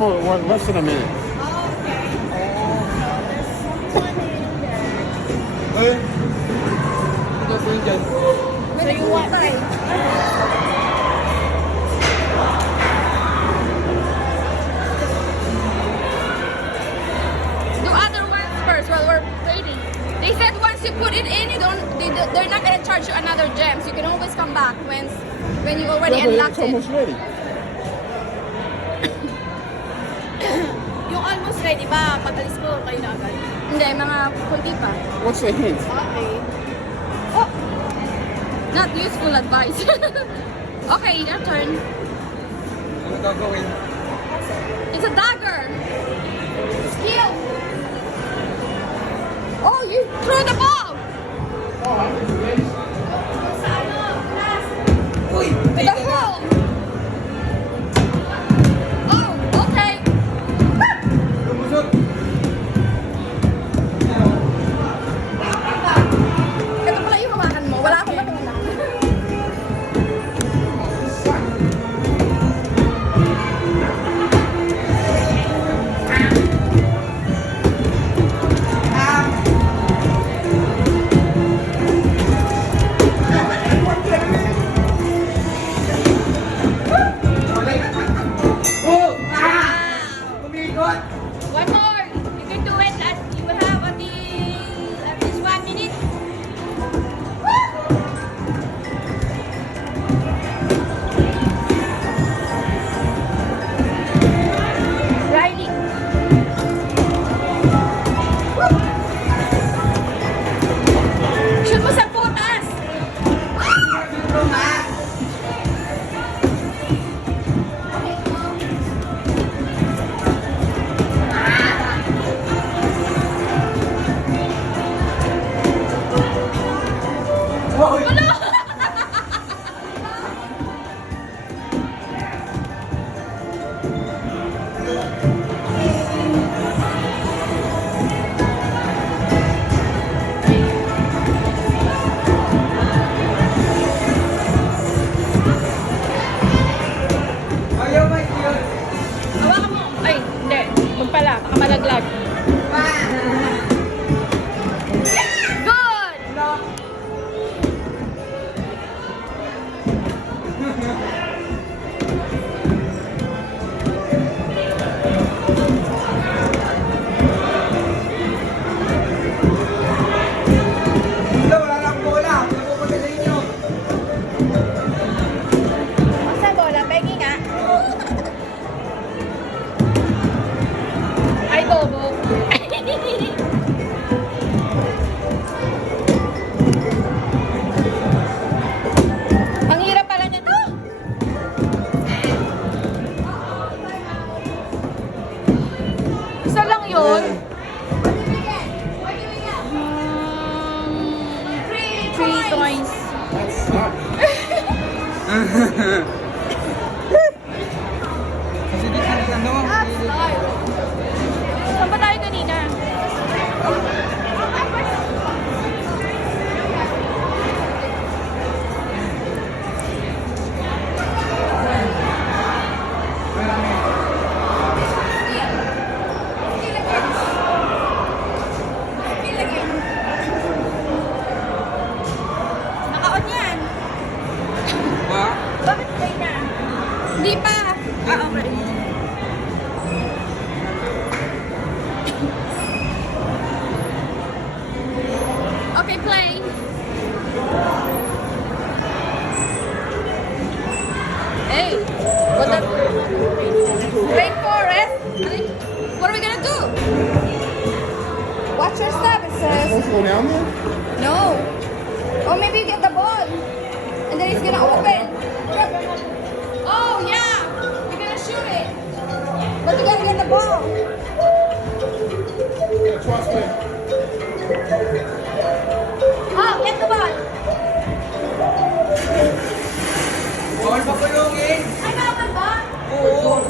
less than a minute. So you want do other ones first while we're waiting. They said once you put it in, they're not gonna charge you another gem. So you can always come back when you already Yeah, but unlocked it's it. almost ready. Yung almost ready ba? Pag-alis ko, kayo na agad. Hindi, mga kunti pa. What's the hint? Okay. Oh! Not useful advice. Okay, your turn. Ano gagawin? It's a dagger. Skill. Oh, you threw the ball. Uy! The hole. Oh, okay. Lumusot! Ito pala yung hawakan mo. Wala akong makita. Oh! Umikot! One more. You can do it at you have at least 1 minute. Riley. Shoot mo sa putas. Uy! Ayaw ba yun? Hawakan mo. Ay, hindi. Magpala. Baka malaglag. Good! Wala, wala lang bola. Napupunta sa inyo. Saan bola? Pegi nga. Ay, bobo. Ang hirap pala niya to. Isa lang yun. Three coins. Kasi di ka ano? Saan ba tayo kanina? Naka-on yan. Ba? Bakit play na? Hindi pa. Ah, okay. Okay, play. Hey, what the? Rainforest? What are we gonna do? Watch your step, it says. Supposed to go down there? No. Or maybe you get the ball. And then it's gonna open. Oh, yeah. You're gonna shoot it. But you gotta get the ball. Yeah, trust me. Oh, get the ball. Bawal pa kulungin. Ay, bawal ba? Oo.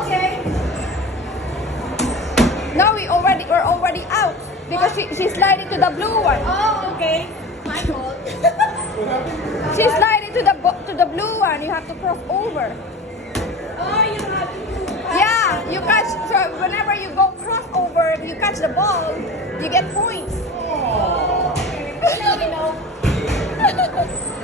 Okay. No, we're already out. Because she slided to the blue one. Oh, okay. My fault. She slided to the blue one. You have to cross over. Oh, you have to. Yeah, you catch the ball, you get points. Hello, hello.